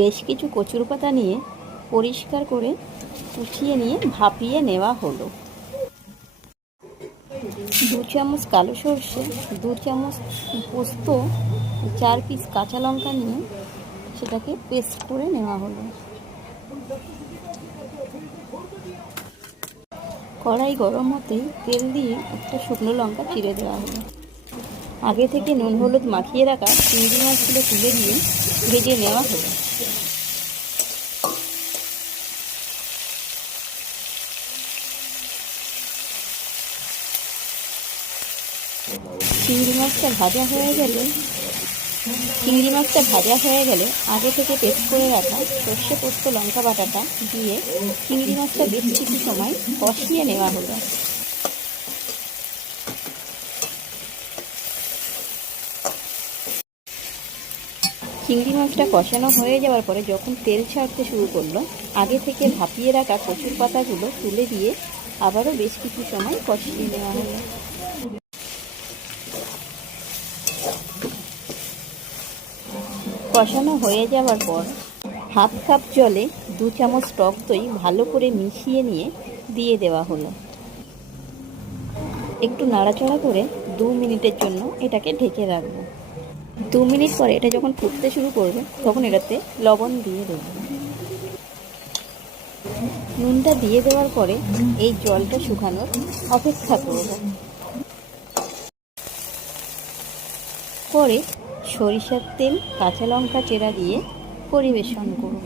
বেশ কিছু কচুর পাতা নিয়ে পরিষ্কার করে কুচিয়ে নিয়ে ভাপিয়ে নেওয়া হলো। 2 চামচ কালো সর্ষে, 2 চামচ পোস্ত, 4 পিস কাঁচা লঙ্কা নিয়ে সেটাকে পেস্ট করে নেওয়া হলো। কড়াই গরম হতেই তেল দিয়ে একটা শুকনো লঙ্কা চিড়ে দেওয়া হলো। আগে থেকে নুন হলুদ মাখিয়ে রাখা চিংড়ি মাছগুলো তুলে দিয়ে ভেজে নেওয়া হলো। চিংড়ি মাছটা ভাজা হয়ে গেলে আগে থেকে পেস্ট করে রাখা সর্ষে পোস্ত লঙ্কা বাটাটা দিয়ে চিংড়ি মাছটা বেশ কিছু সময় কষিয়ে নেওয়া হলো। চিংড়ি মাছটা কষানো হয়ে যাওয়ার পরে যখন তেল ছাড়তে শুরু করলো, আগে থেকে ভাপিয়ে রাখা কচুর পাতাগুলো তুলে দিয়ে আবারও বেশ কিছু সময় কষিয়ে নেওয়া হলো। কষানো হয়ে যাওয়ার পর হাফ কাপ জলে 2 চামচ টক দই ভালো করে মিশিয়ে নিয়ে দিয়ে দেওয়া হলো। একটু নাড়াচাড়া করে 2 মিনিটের জন্য এটাকে ঢেকে রাখবো। 2 মিনিট পরে এটা যখন ফুটতে শুরু করবে তখন এটাতে লবণ দিয়ে দেবো। নুনটা দিয়ে দেওয়ার পরে এই জলটা শুকানোর অপেক্ষা করব। পরে সরিষার তেল কাঁচা লঙ্কা চেরা দিয়ে পরিবেশন করব।